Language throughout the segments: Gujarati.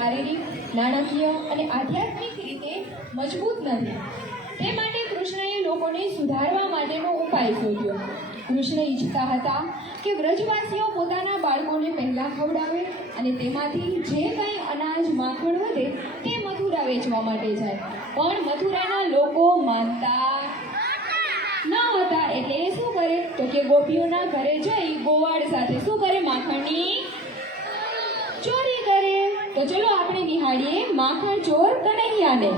શારીરિક, નાણાકીય અને આધ્યાત્મિક રીતે મજબૂત નથી. તે માટે કૃષ્ણએ લોકોને સુધારવા માટેનો ઉપાય શોધ્યો. કૃષ્ણ ઈચ્છતા હતા કે વ્રજવાસીઓ પોતાના બાળકોને પહેલાં ખવડાવે અને તેમાંથી જે કંઈ અનાજ માખણ વધે તે મથુરા વેચવા માટે જાય. પણ મથુરાના લોકો માનતા ન હતા. એટલે એ શું કરે તો કે ગોપીઓના ઘરે જઈ ગોવાળ સાથે શું કરે, માખણની ચોરી કરે. તો ચલો આપણે નિહાળીએ માખણ ચોર કનૈયાને.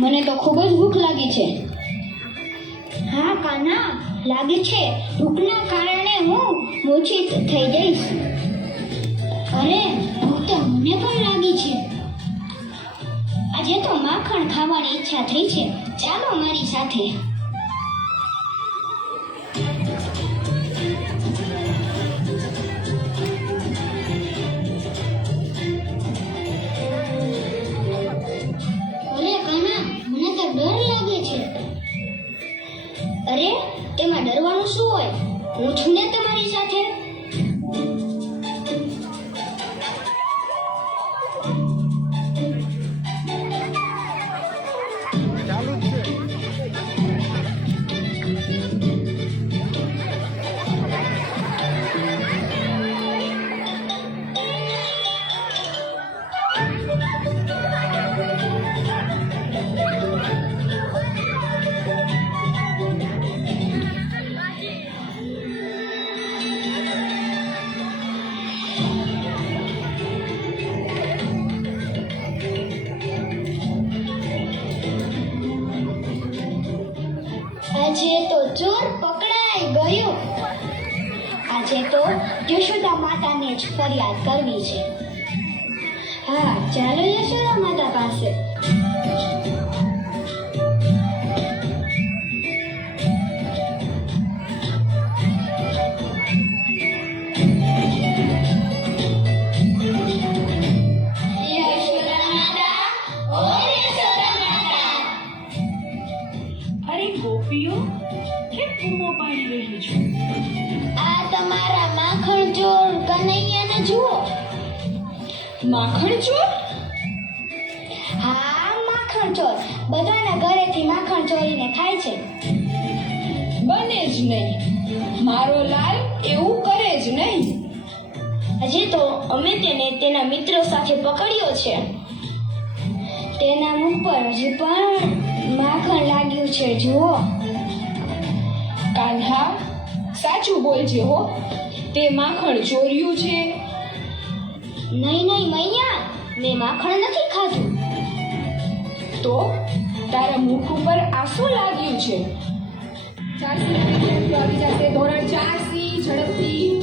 મને તો ખૂબ જ ભૂખ લાગી છે. હા કાના, લાગે છે. ભૂખના કારણે હું મૂર્છિત થઈ જઈશ. અરે, ભૂખ તો મને પણ લાગી છે. આજે તો માખણ ખાવાની ઈચ્છા થઈ છે. ચાલો મારી સાથે. અરે, તેમાં ડરવાનું શું હોય? હું છું ને તમારી સાથે. આજે તો ચોર પકડાઈ ગયો. આજે તો યશોદા માતાને જ ફરિયાદ કરવી છે. હા, ચાલો યશોદા માતા પાસે. આ તમારા માખણ ચોર કનૈયાને જુઓ. માખણ ચોર? હા, માખણ ચોર બધાના ઘરેથી માખણ ચોરીને ખાય છે. બને જ નહીં. મારો લાલ એવું કરે જ નહીં. હજી તો અમે તેને તેના મિત્રો સાથે પકડ્યો છે. તેના મુખ પર હજી પણ માખણ લાગ્યું છે. જુઓ. કાન્હા, સાચું બોલજે હો. તે માખણ ચોર્યું છે? નહીં મૈયા, મેં માખણ નથી ખાધું. તો તારા મુખ ઉપર આ શું લાગ્યું છે? 4C વિદ્યાર્થીઓ આવી જશે. ધોરણ 4C ઝડપથી.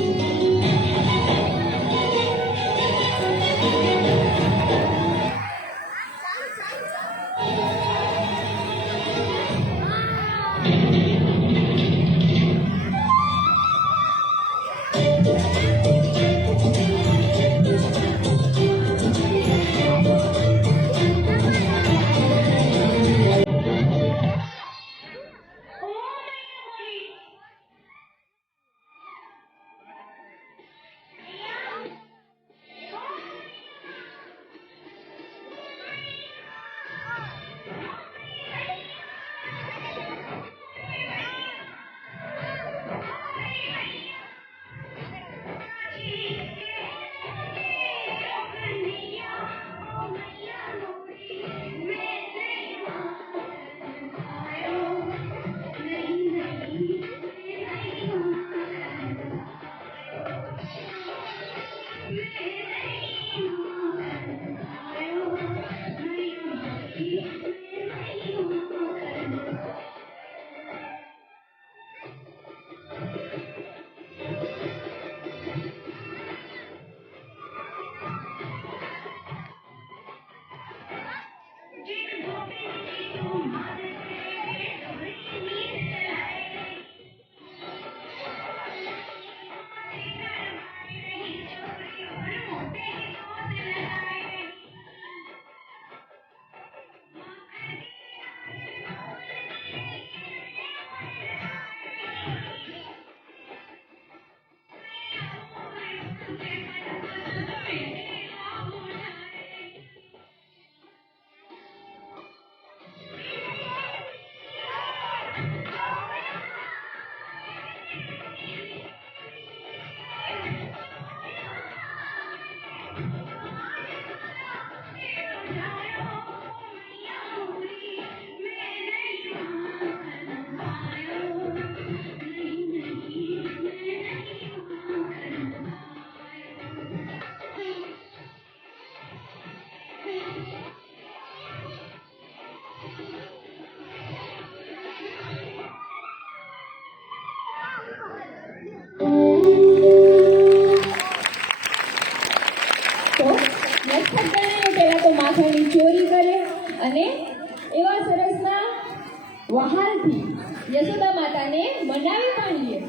ત્યાંથી યશોદા માતાને મનાવી માંડીએ.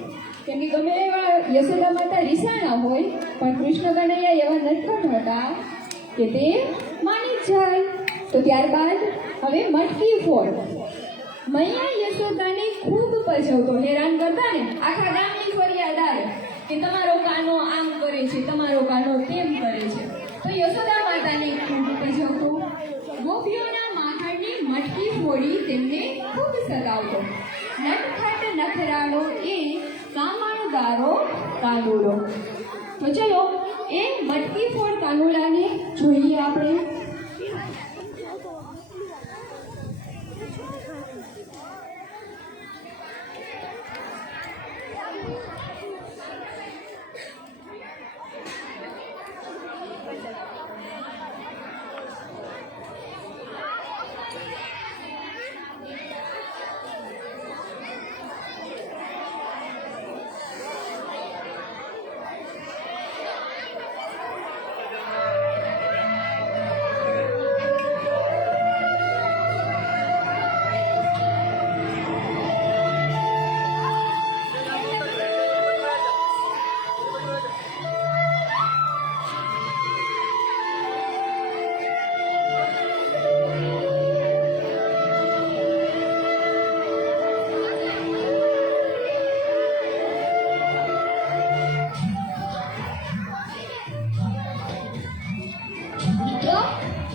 કેમ કે ગમે એવા યશોદા માતા રીસાણા હોય પણ કૃષ્ણ કનૈયા એવા નટખટ હતા કે તે માની જ જાય. તો ત્યારબાદ હવે મટકી ફોડ. મૈયા યશોદાને ખૂબ પજવતો, હેરાન કરતા ને આખા ગામની ફરિયાદ આવે કે તમારો કાનો આમ કરે છે, તમારો કાનો તેમ કરે છે. તો યશોદા માતાને ખૂબ પજવતો, ગોપીઓના માખણની મટકી ફોડી તેમને ખૂબ સતાવતો. નટખટ નખરાળો એ કામણગારો કાનુડો. તો ચલો એ મટકી ફોડ કાનુડાને જોઈએ આપણે.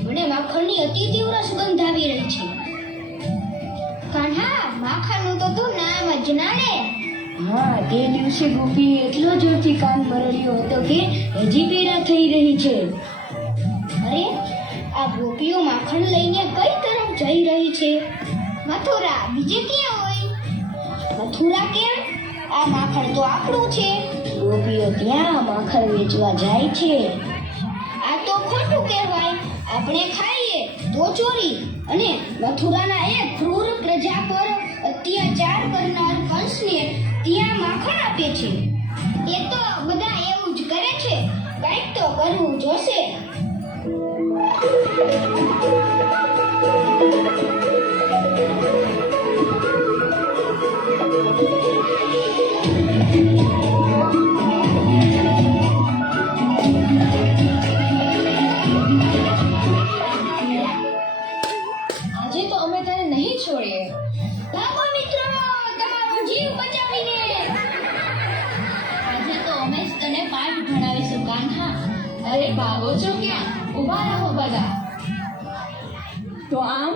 મને માખણની અતિ તીવ્ર સુગંધ આવી રહી છે. કાન્હા, માખણનું તો તું નામ જ ના લે. હા, તે દિવસે ગોપી એટલો જોરથી કાન મરડ્યો હતો કે હજી પીડા થઈ રહી છે. અરે, આ ગોપીઓ માખણ લઈને કઈ તરફ જઈ રહી છે? મથુરા બીજે ક્યાં હોય? મથુરા કેમ? આ માખણ તો આપણું છે. ગોપીઓ ત્યાં માખણ વેચવા જાય છે. આ તો ખોટું કહેવાય. આપણે ખાઈએ તો ચોરી, અને મથુરાના એક ક્રૂર પ્રજા પર અત્યાચાર કરનાર કંસને ત્યાં માખણ આપે છે. એ તો બધા એવું જ કરે છે. કંઈક તો કરવું જોશે. આજે તો અમે તને નહીં છોડીએ. ભાગો મિત્રો, તમારો જીવ બચાવીને. આજે તો અમે જ તને પાઠ ભણાવીશું કાન્હા. અરે ભાગો છો ક્યાં? ઊભા રહો બધા. તો આમ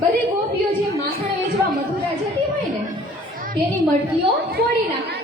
બધી ગોપીઓ જે માખણ વેચવા મથુરા જતી હોય ને તેની મટકીઓ ફોડી નાખે.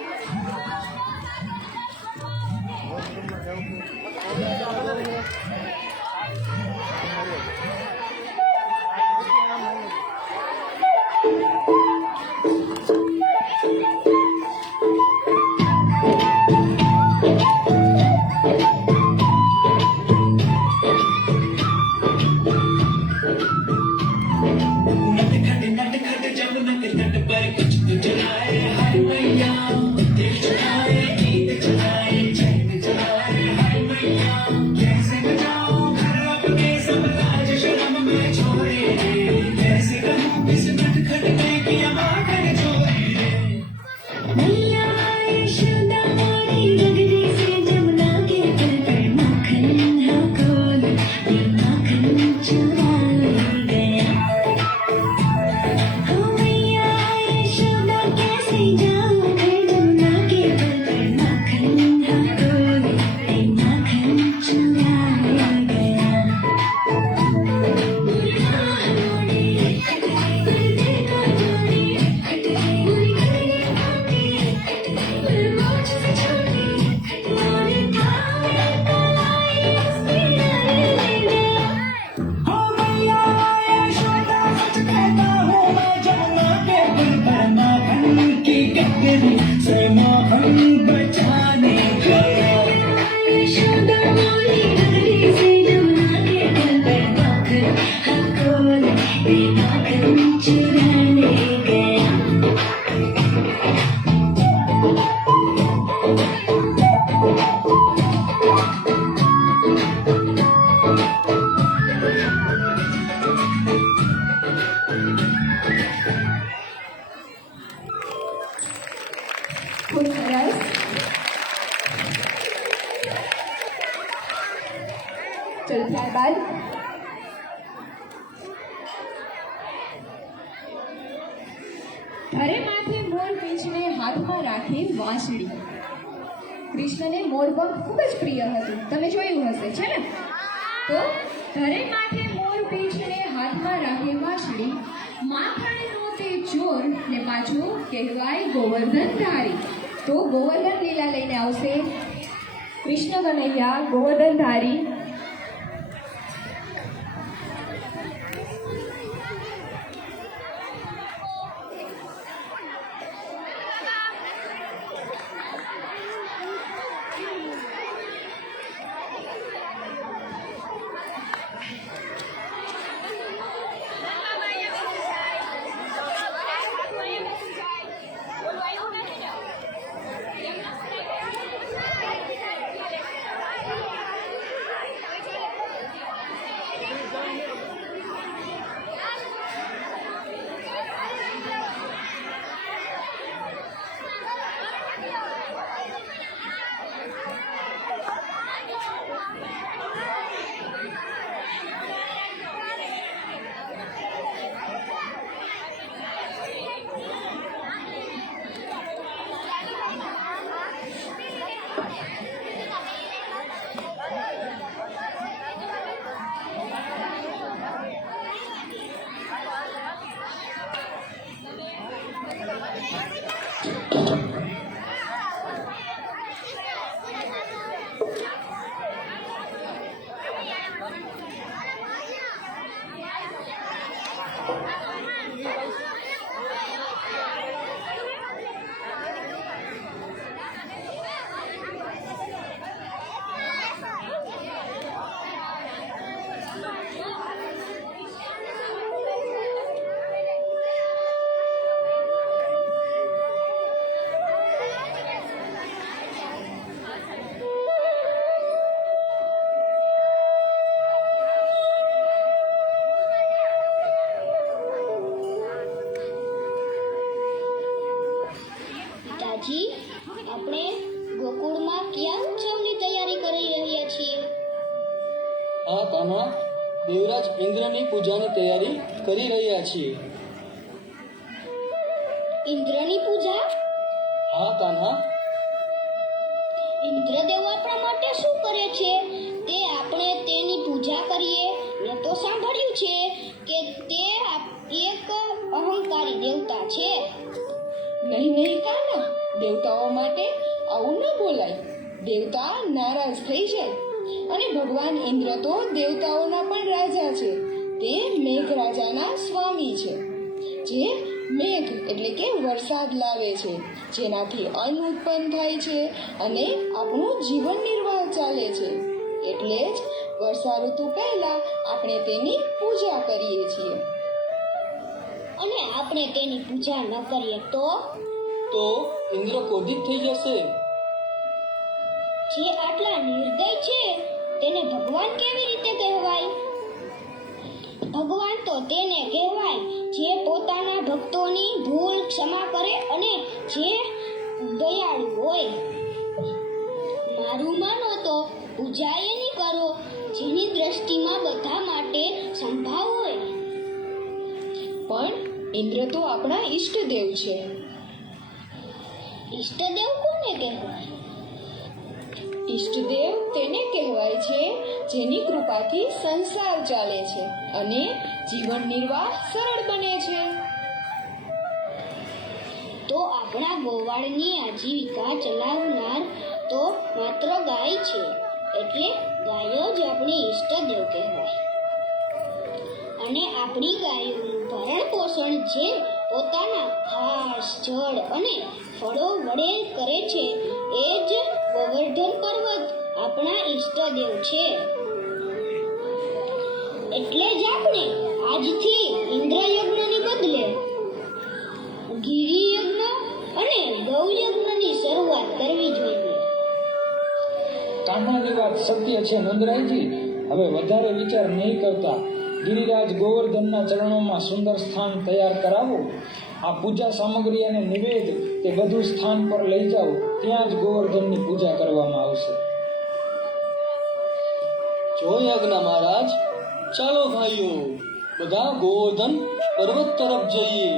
ત્યારબાદ ધરે માથે મોર પીંછને હાથમાં રાખી વાંસળી. કૃષ્ણને મોરપંખ ખૂબ જ પ્રિય હતું, તમે જોયું હશે છે ને? તો ધરે માથે મોર પીંછને હાથમાં રાખી વાંસળી, માખણનો તે ચોર ને પાછું કહેવાય ગોવર્ધન ધારી. તો ગોવર્ધન લીલા લઈને આવશે કૃષ્ણ કનૈયા ગોવર્ધન ધારી. પિતાજી, આપણે ગોકુળમાં કયા ઉત્સવની તૈયારી કરી રહ્યા છીએ? હા કાન્હા, દેવરાજ ઇન્દ્રની પૂજાની તૈયારી કરી રહ્યા છીએ. ઇન્દ્રની પૂજા? હા કાન્હા, ઇન્દ્રદેવ આપણા માટે શું કરે છે તે આપણે તેની પૂજા કરીએ. મેં તો સાંભળ્યું છે કે તે એક અહંકારી દેવતા છે. નહીં કાના, દેવતાઓ માટે આવું ન બોલાય. દેવતા નારાજ થઈ જાય. અને ભગવાન ઇન્દ્ર તો દેવતાઓના પણ રાજા છે. તે મેઘ રાજાના સ્વામી છે, જે મેઘ એટલે કે વરસાદ લાવે છે, જેનાથી અન્ન ઉત્પન્ન થાય છે અને આપણું જીવન નિર્વાહ ચાલે છે. એટલે જ વર્ષા ઋતુ પહેલા આપણે તેની પૂજા કરીએ છીએ. અને આપણે તેની પૂજા ન કરીએ તો ઇન્દ્ર ક્રોધિત થઈ જશે. જે આટલા નિર્દય છે તેને ભગવાન કેવી રીતે કહેવાય? ભગવાન તો તેને કહેવાય જે પોતાના ભક્તોની ભૂલ ક્ષમા કરે અને જે દયાળુ હોય. મારું માનો તો પૂજા એની કરો જેની દ્રષ્ટિમાં બધા માટે સંભાવ હોય. પણ ઇન્દ્ર તો આપણા ઈષ્ટદેવ છે. ઈષ્ટદેવ કોને કહેવાય? ઈષ્ટદેવ તેને કહેવાય છે જેની કૃપાથી સંસાર ચાલે છે અને જીવન નિર્વાહ સરળ બને છે. તો આપણા ગોવાળની આજીવિકા ચલાવનાર તો માત્ર ગાય છે, એટલે ગાયો જ આપણી ઈષ્ટદેવ કહેવાય. અને આપણી ગાયોનું ભરણ પોષણ જે પોતાના ઘાસ, જળ અને ફળો વડે કરે છે એ જ ગોવર્ધન પર્વત આપણા ઈષ્ટદેવ છે. એટલે જ આપણે આજથી ઇન્દ્રયજ્ઞની બદલે ગિરિયજ્ઞ અને ગૌયજ્ઞની શરૂઆત કરવી જોઈએ. કાન્હાની વાત સત્ય છે નંદરાયજી. હવે વધારે વિચાર નહીં કરતા ગિરિરાજ ગોવર્ધનના ચરણોમાં સુંદર સ્થાન તૈયાર કરાવો. આ પૂજા સામગ્રી અને નિવેદ તે બધું સ્થાન પર લઈ જાઓ. ત્યાં જ ગોવર્ધનની પૂજા કરવામાં આવશે. જો યજ્ઞ મહારાજ, ચાલો ભાઈઓ બધા ગોવર્ધન પર્વત તરફ જઈએ.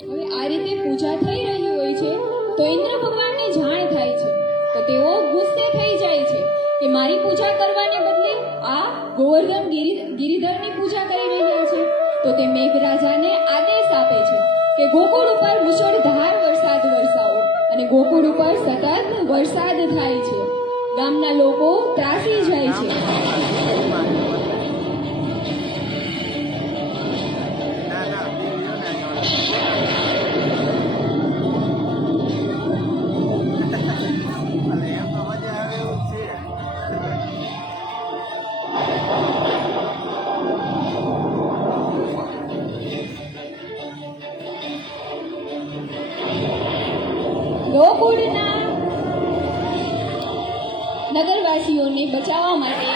હવે આ રીતે પૂજા થઈ રહી હોય છે તો ઇન્દ્ર ભગવાનને જાણ થાય છે, તો તેઓ ગુસ્સે થઈ જાય છે કે મારી પૂજા કરવાને બદલે આ ગોવર્ધન ગિરિધરની પૂજા કરી રહ્યા છે. તો તે મેઘરાજાને આદેશ આપે છે કે ગોકુળ ઉપર મુશળધાર વરસાદ વરસાવો, અને ગોકુળ ઉપર સતત વરસાદ થાય છે. ગામના લોકો ત્રાસી જાય છે. ગોકુળના નગરવાસીઓને બચાવવા માટે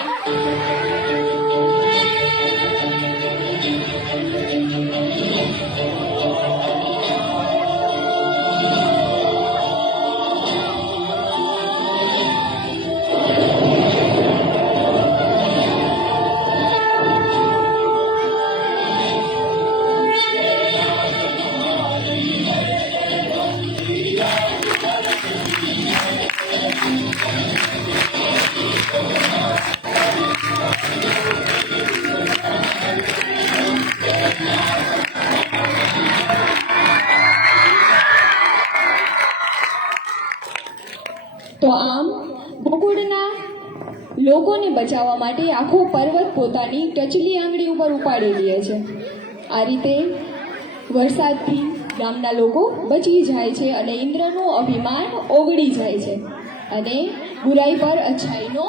તો આમ ગોકુળના લોકોને બચાવવા માટે આખો પર્વત પોતાની ટચલી આંગળી ઉપર ઉપાડી લે છે. આ રીતે વરસાદથી ગામના લોકો બચી જાય છે અને ઇન્દ્રનું અભિમાન ઓગળી જાય છે અને બુરાઈ પર અચ્છાઈનો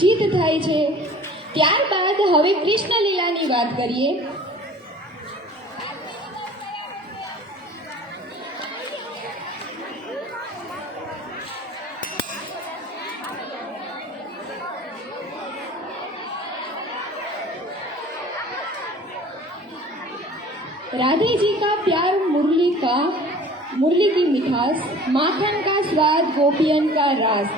જીત થાય છે. ત્યારબાદ હવે કૃષ્ણ લીલાની વાત કરીએ. राधे जी का प्यार मुरली की मिठास, माखन का स्वाद गोपियन का रास.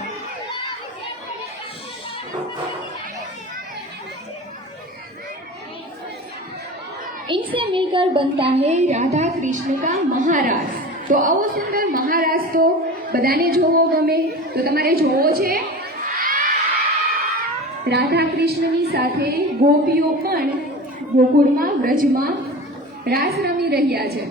इनसे मिलकर बनता है राधा कृष्ण का महारास. तो આવો સુંદર મહારાસ તો બધાને જોવો ગમે, તો તમારે જોવો છે. રાધા કૃષ્ણની સાથે ગોપીઓ પણ ગોકુળમાં વ્રજમાં રાસ રમી રહ્યા છે.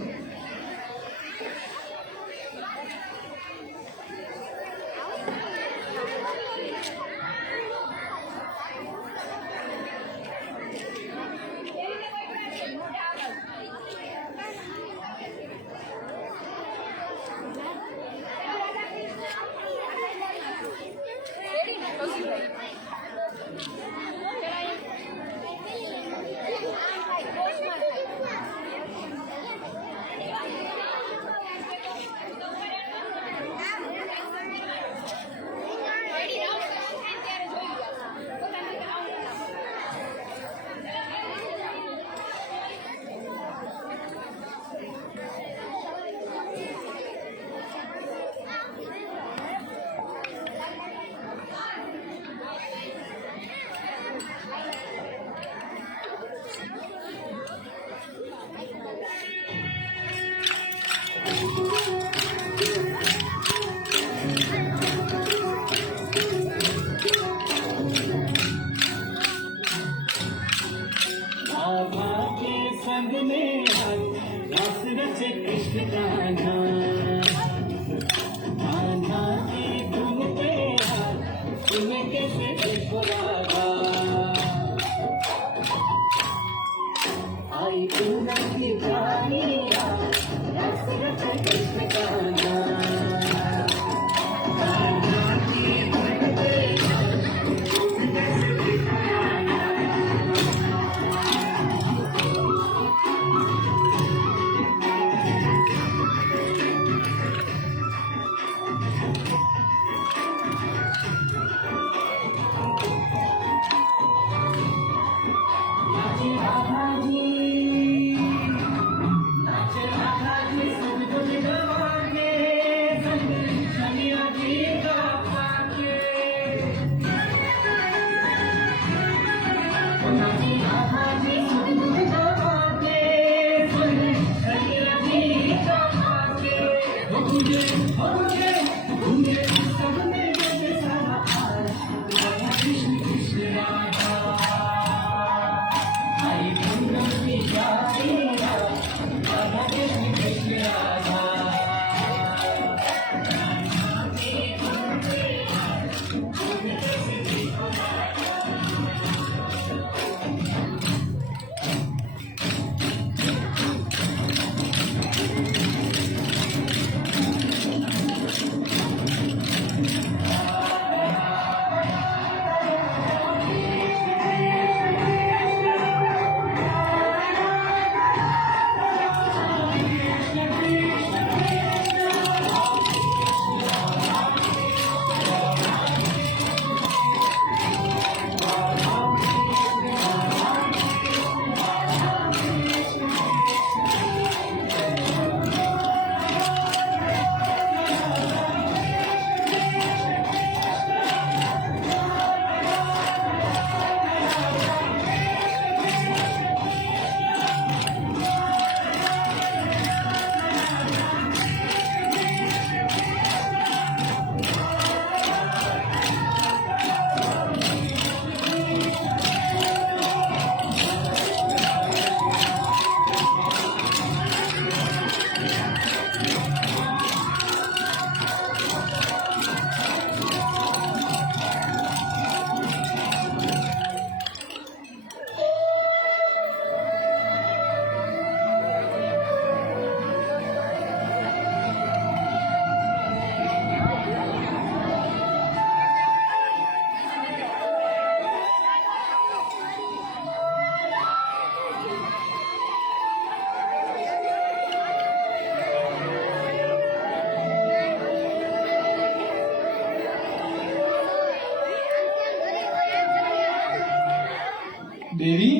દેવી,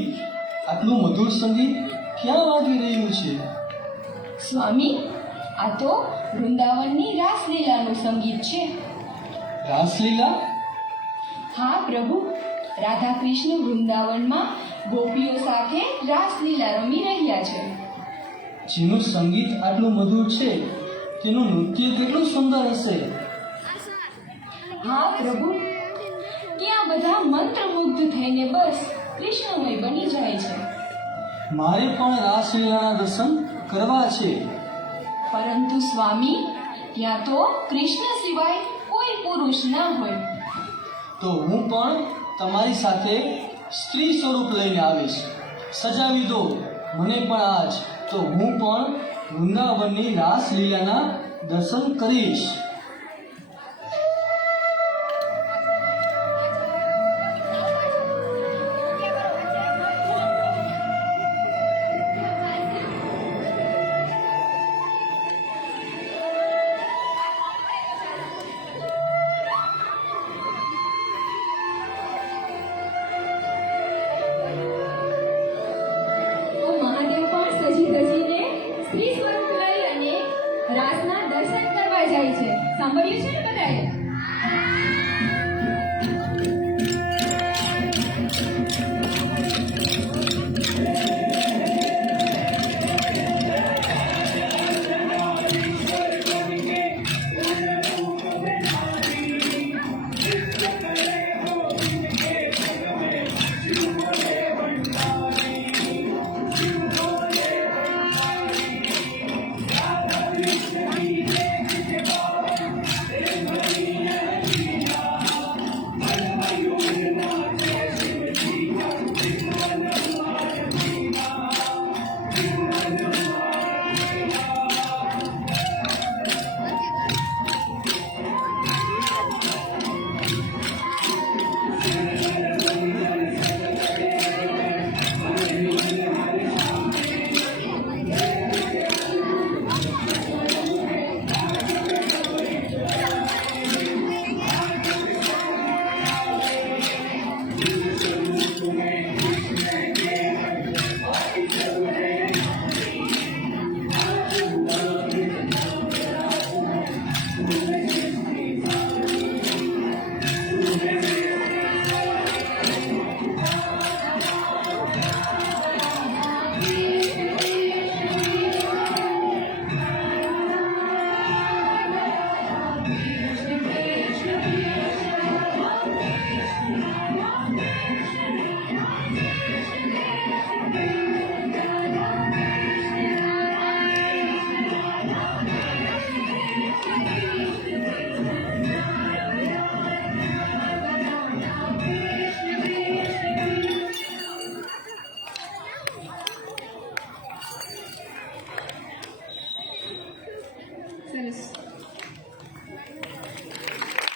આટલું મધુર સંગીત ક્યાં વાગી રહ્યું છે? સ્વામી, આ તો વૃંદાવનની રાસલીલાનું સંગીત છે. રાસલીલા? હા પ્રભુ, રાધા કૃષ્ણ વૃંદાવનમાં ગોપીઓ સાથે રાસલીલા રમી રહ્યા છે. જેનું સંગીત આટલું મધુર છે તેનું નૃત્ય કેટલું સુંદર હશે. હા પ્રભુ, ત્યાં બધા મંત્રમુગ્ધ થઈને બસ કૃષ્ણમય બની જાય છે. મારે પણ રાસલીલાના દર્શન કરવા છે. પરંતુ સ્વામી, ત્યાં તો કૃષ્ણ સિવાય કોઈ પુરુષ ના હોય. તો હું પણ તમારી સાથે સ્ત્રી સ્વરૂપ લઈને આવીશ. સજાવી દો મને પણ આજ, તો હું પણ વૃંદાવનની રાસલીલાના દર્શન કરીશ. તો મહાદેવ પણ સજી ધજીને સ્ત્રી સ્વરૂપ લઈ અને રાસના દર્શન કરવા જાય છે.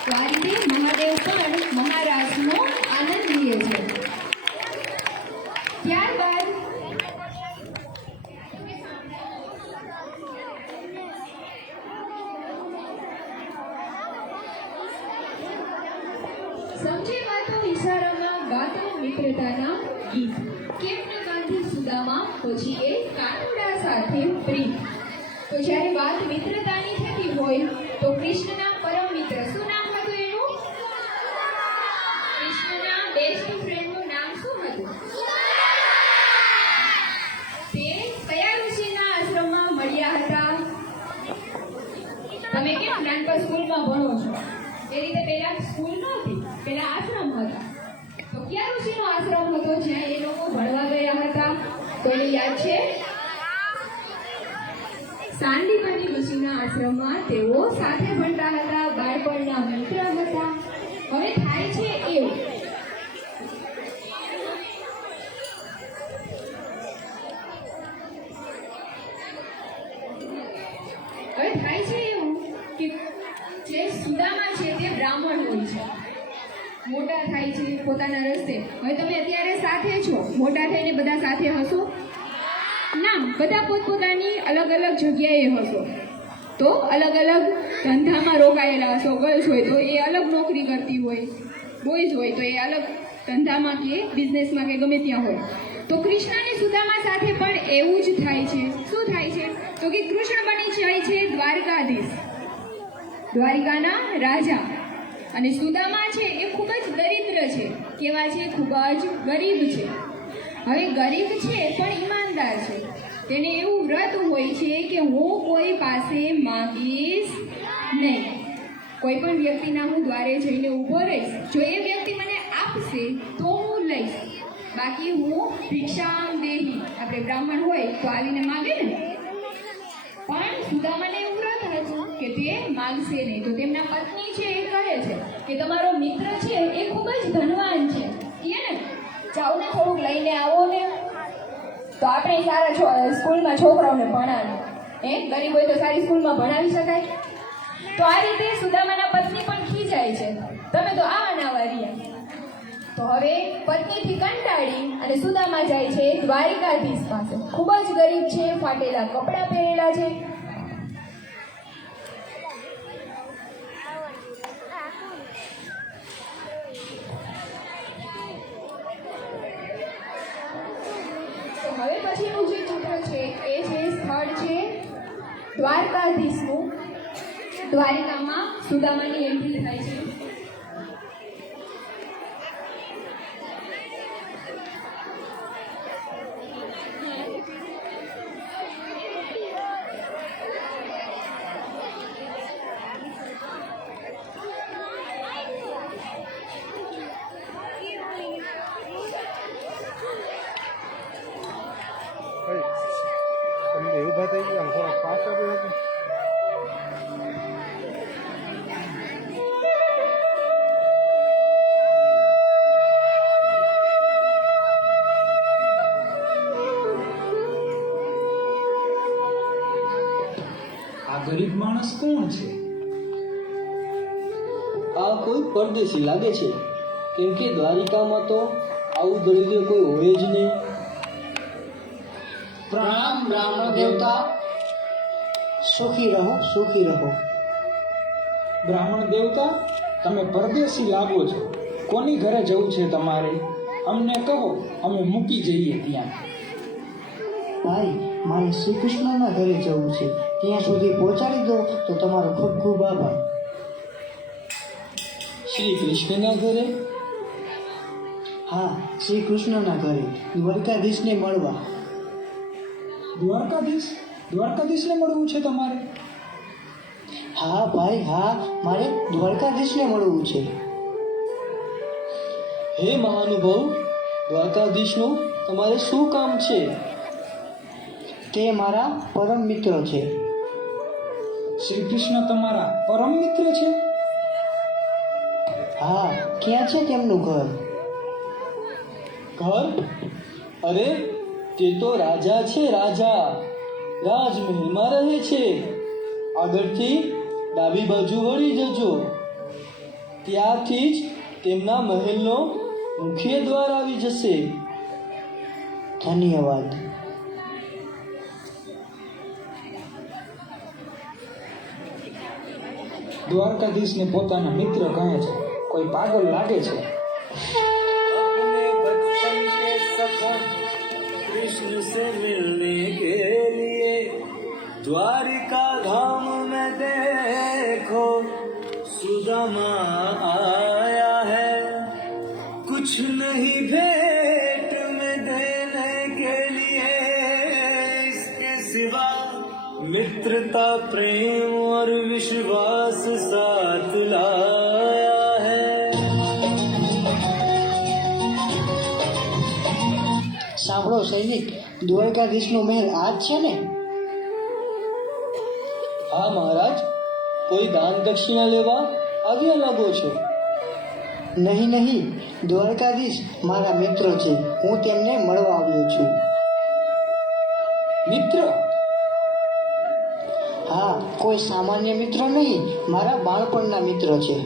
તો આ રીતે મહાદેવ પણ મહારાસનો આનંદ લે છે. ત્યારબાદ સમજે વાતો ઈશારામાં ગાતો મિત્રતાના ગીત. કેમ ન ગાંધી સુદામા પછી એ કાનુડા સાથે પ્રીત. તો જ્યારે વાત મિત્રતાની થતી હોય તો કૃષ્ણના પરમ મિત્ર, શું નામ હતું એનું? કૃષ્ણના બેસ્ટ ફ્રેન્ડનું નામ શું હતું? તે કયા ઋષિના આશ્રમમાં મળ્યા હતા? તમે કેમ નાનપણ સ્કૂલમાં ભણો છો એ રીતે પહેલા સ્કૂલ નહોતી, પહેલા આશ્રમ હતા. તો કયા ઋષિનો આશ્રમ હતો જ્યાં એ લોકો ભણવા ગયા હતા? કોઈને યાદ છે? સાંદીપની ઋષિના આશ્રમમાં તેઓ સાથે ભણતા હતા, બાળપણના મિત્ર હતા. હવે થાય છે એવું કે જે સુદામા છે તે બ્રાહ્મણ હોય છે, મોટા થાય છે પોતાના રસ્તે. હવે તમે અત્યારે સાથે છો, મોટા થઈને બધા સાથે હશો ના, બધા પોતપોતાની અલગ અલગ જગ્યાએ હશો. તો અલગ અલગ ધંધામાં રોકાયેલા હશો. ગર્લ્સ હોય તો એ અલગ નોકરી કરતી હોય, બોયઝ હોય તો એ અલગ ધંધામાં કે બિઝનેસમાં કે ગમે ત્યાં હોય. તો કૃષ્ણ અને સુદામા સાથે પણ એવું જ થાય છે. શું થાય છે? તો કે કૃષ્ણ બની જાય છે દ્વારકાધીશ, દ્વારિકાના રાજા. અને સુદામા છે એ ખૂબ જ દરિદ્ર છે. કેવા છે? ખૂબ જ ગરીબ છે. હવે ગરીબ છે પણ ઈમાનદાર છે. તેને એવું વ્રત હોય છે કે હું કોઈ પાસે માંગીશ નહીં. કોઈ પણ વ્યક્તિના હું દ્વારે જઈને ઊભો રહીશ, જો એ વ્યક્તિ મને આપશે તો હું લઈશ, બાકી હું ભિક્ષામ દેહી, આપણે બ્રાહ્મણ હોય તો આવીને માગે ને. પણ સુદામાને એવું વ્રત હતું કે તે માંગશે નહીં. તો તેમના પત્ની છે એ કહે છે કે તમારો મિત્ર છે એ ખૂબ જ ધનવાન છે, કહે ને જાઓ ને થોડુંક લઈને આવો ને, તો આપણે સારા સ્કૂલમાં છોકરાઓને ભણાવીએ. ગરીબ હોય તો સારી સ્કૂલમાં ભણાવી શકાય. તો આ રીતે સુદામાના પત્ની પણ ખીજાય છે, તમે તો આવા નાવા રહ્યા. તો હવે પત્નીથી કંટાળી અને સુદામા જાય છે દ્વારિકાધીશ પાસે. ખૂબ જ ગરીબ છે, ફાટેલા કપડાં પહેરેલા છે. હવે પછીનું જે ચિત્ર છે એ છે સ્થળ છે દ્વારકાધીશનું. દ્વારિકામાં સુદામાની એન્ટ્રી થાય છે. તમને ઊભા થઈ ગયા થોડા પાછળ આ ગરીબ માણસ કોણ છે? આ કોઈ પરદેશી લાગે છે, કેમ કે દ્વારિકામાં તો આવું દરિદ્ર કોઈ હોય જ નહીં. પ્રણામ બ્રાહ્મણ દેવતા. સુખી રહો, સુખી રહો. બ્રાહ્મણ દેવતા, તમે પરદેશી લાગો છો. કોની ઘરે જવું છે તમારે? અમને કહો, અમે મૂકી જઈએ ત્યાં. ભાઈ, મારે શ્રી કૃષ્ણના ઘરે જવું છે. ત્યાં સુધી પહોંચાડી દો તો તમારો ખૂબ ખૂબ આભાર. શ્રી કૃષ્ણના ઘરે? હા, શ્રી કૃષ્ણના ઘરે, દ્વારકાધીશને મળવા. દ્વારકાધીશ? દ્વારકાધીશને મળવું છે તમારે? હા ભાઈ, હા, મારે દ્વારકાધીશને મળવું છે. હે મહાનુભાવ, દ્વારકાધીશનું તમારે શું કામ છે? તે મારા પરમ મિત્ર છે. શ્રી કૃષ્ણ તમારા પરમ મિત્ર છે? હા, ક્યાં છે તેમનું ઘર? ઘર? અરે તે તો રાજા છે, રાજા. રાજમહેલમાં રહે છે. આગળથી ડાબી બાજુ વળી જજો. ત્યાંથી જ તેમના મહેલનો મુખ્ય દ્વાર આવી જશે. ધન્યવાદ. દ્વારકાધીશને પોતાના મિત્ર કહે છે. કોઈ પાગલ લાગે છે. अपने बचपन के सफर कृष्ण से मिलने के लिए द्वारिका धाम में देखो सुदामा आया है. कुछ नहीं भेंट में देने के लिए इसके सिवा मित्रता प्रेम और विश्वास साथ लाया है. સાંભળો સૈનિક, દ્વારકાધીશનો મહેલ આ જ છે ને? હા મહારાજ, કોઈ દાન દક્ષિણા લેવા આવ્યા લાગો છો? નહીં નહીં, દ્વારકાધીશ મારા મિત્ર છે. હું તેમને મળવા આવ્યો છું. મિત્ર? હા, કોઈ સામાન્ય મિત્ર નહીં, મારા બાળપણના મિત્ર છે.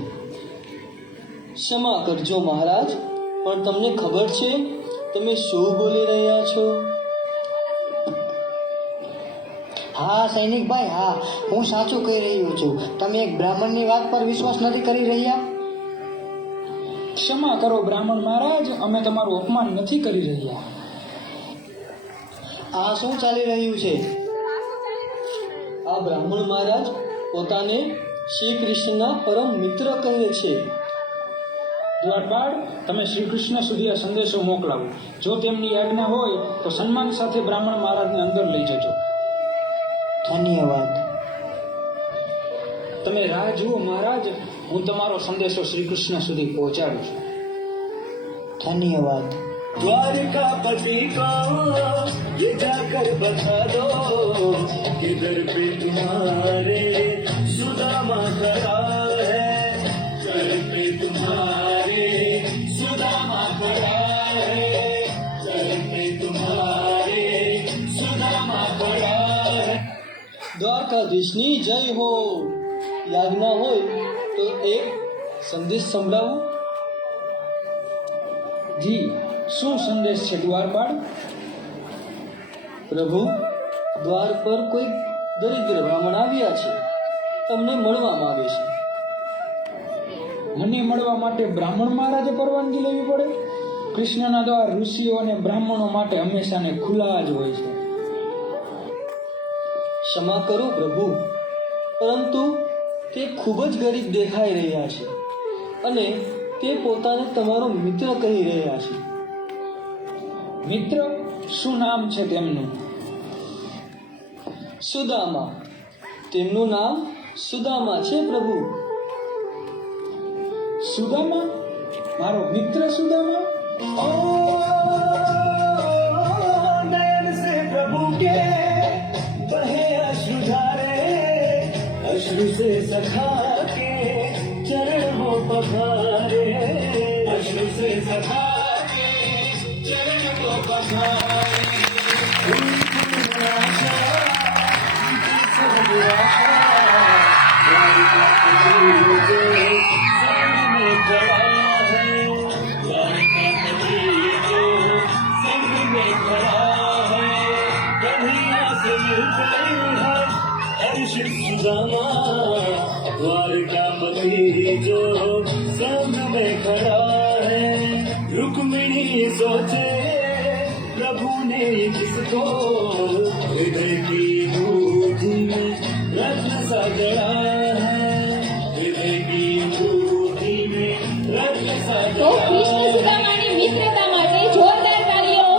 ક્ષમા કરજો મહારાજ, પણ તમને ખબર છે તમે શું બોલી રહ્યા છો? હા સૈનિકભાઈ, હા, હું સાચું કહી રહ્યો છું. તમે એક બ્રાહ્મણની વાત પર વિશ્વાસ નથી કરી રહ્યા? ક્ષમા કરો બ્રાહ્મણ મહારાજ, અમે તમારું અપમાન નથી કરી રહ્યા. આ શું ચાલી રહ્યું છે? આ બ્રાહ્મણ મહારાજ પોતાને શ્રી કૃષ્ણના પરમ મિત્ર કહે છે. દ્વારપાળ, તમે શ્રી કૃષ્ણ સુધી આ સંદેશો મોકલાવો. જો તેમની આજ્ઞા હોય તો સન્માન સાથે બ્રાહ્મણ મહારાજને અંદર લઈ જજો. ધન્યવાદ. તમે રાહ જુઓ મહારાજ, હું તમારો સંદેશો શ્રી કૃષ્ણ સુધી પહોંચાડું છું. ધન્યવાદ. द्वारिकापति को ये जाकर बता दो किधर पे तुम्हारे सुदामा खड़ा है. घर पे तुम्हारे सुदामा खड़ा है. घर पे तुम्हारे सुदामा खड़ा है. દ્વારકાધીશની જય હો. યાજ્ઞા હોય તો એક સંદેશ સંભળાવો. જી, શું સંદેશ છે દ્વારપાળ? પ્રભુ, દ્વાર પર કોઈ દરિદ્ર બ્રાહ્મણ આવ્યા છે, તમને મળવા માંગે છે. મને મળવા માટે બ્રાહ્મણ મહારાજે પરવાનગી લેવી પડે? કૃષ્ણના દ્વાર ઋષિઓ અને બ્રાહ્મણો માટે હંમેશાને ખુલ્લા જ હોય છે. ક્ષમા કરો પ્રભુ, પરંતુ તે ખૂબ જ ગરીબ દેખાઈ રહ્યા છે અને તે પોતાને તમારો મિત્ર કહી રહ્યા છે. મિત્ર? શું નામ છે તેમનું? સુદામા. તેમનું નામ સુદામા છે પ્રભુ. સુદામા? મારો મિત્ર સુદામા? ओ नयन से प्रभु के बहे अश्रुधारे. अश्रु से सखा के चरण वो पखारे. अश्रु से सखा के चरण वो पखारे. द्वारकापति जो संग में खड़ा है. रुक्मिणी सोचे प्रभु ने किसको हृदय की बूझी में रत्न सा जड़ा है. हृदय की बूझी में रत्न सा તો जड़ा કૃષ્ણ है. સુદામાની મિત્રતા માટે જોરદાર તાળીઓ.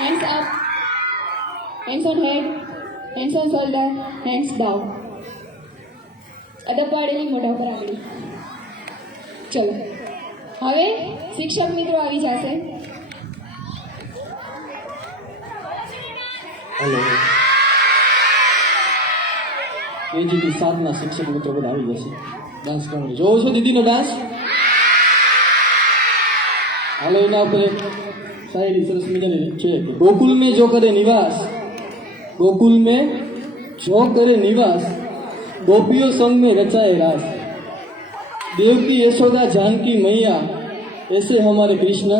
Hands up, hands on head, hands on shoulder, hands down. અદબ પાડેલી મોઢા પર આંગળી. ચલો, હવે શિક્ષક મિત્રો આવી જશે. હેલો. કેજીથી 7ના શિક્ષક મિત્રો બધા આવી જશે ડાન્સ કરવાનું. જોવો છો દીદીનો ડાન્સ? હાલો, એના ઉપર એક શાયરી સરસ મજાની છે કે ગોકુલ में जो करे निवास, गोकुल में जो करे निवास गोपियों संग में रचाए रास। देवकी यशोदा जानकी मैया ऐसे हमारे कृष्ण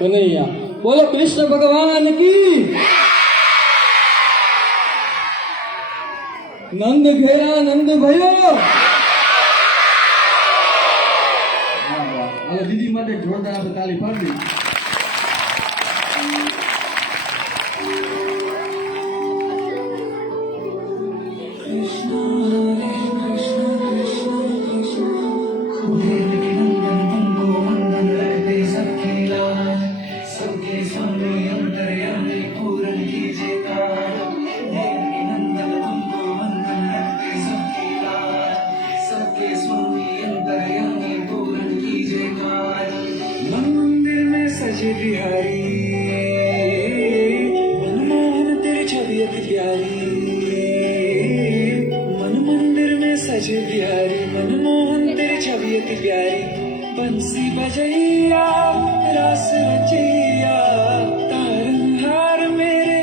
कन्हैया। बोलो कृष्ण भगवान की। नंद घेरा नंद भयो। હવે દીદી માટે જોરદાર આપણે તાળી પાડી. मंदिर में सजे बिहारी मनमोहन तेरी छवि अति प्यारी। मन मंदिर में सजे बिहारी मनमोहन तेरी छवि अति प्यारी। बंसी बजैया रास रचैया तारनहार मेरे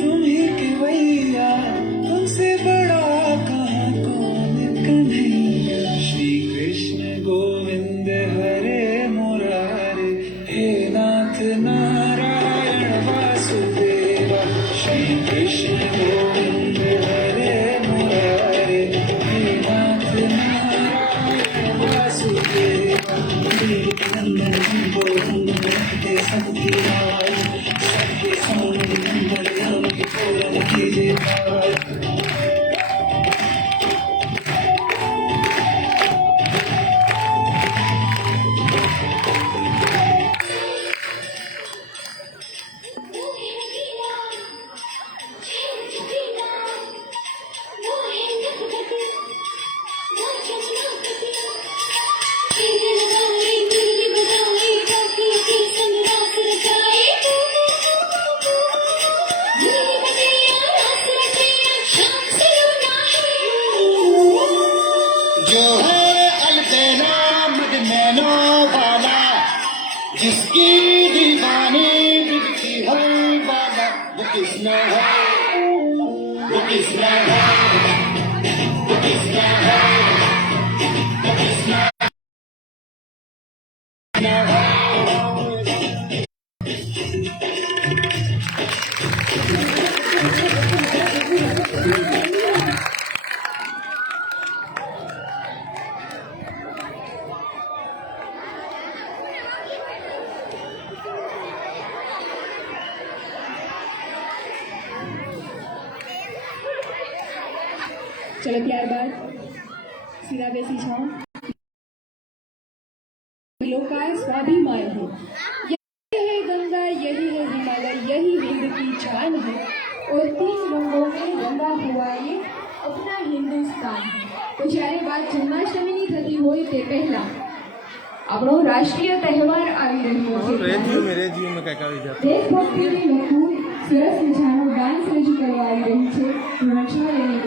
तुम ही केवैया। तुमसे बड़ा कहाँ कौन कन्हैया। श्री कृष्ण गोविंद हरे मुरारे हे नाथ नारायण वासुदेवा। श्री कृष्ण गोविंद हरे मुरारे हे नाथ नारायण वासुदेवा। देव नंदन गोविंद रहते सबकी राज। सबके स्वामी मंगल राम की पूरन कीजिए काज। जो है अलबेला मदनैनो वाला जिसकी दीवानी बिकती हर वाला वो किसना है वो किसना है वो किसना है वो किसना है। चलो ત્યારબાદ सीधा बेसी जाओ। का स्वाभिमान है, यही है गंगा, यही है हिमालय, यही हिंद की जान है। और 3 रंगों में रंगा हुआ ये अपना हिंदुस्तान है। तो જ્યારે વાત જન્માષ્ટમીની થતી હોય તે પહેલા આપણો રાષ્ટ્રીય તહેવાર આવી રહ્યો છે। રેડિયો में કંઈક આવી જતું. દેશભક્તિની લખું સરસ મજાનો ડાન્સ રજૂ કરવા આવી રહી છે ધોરણ 6 ની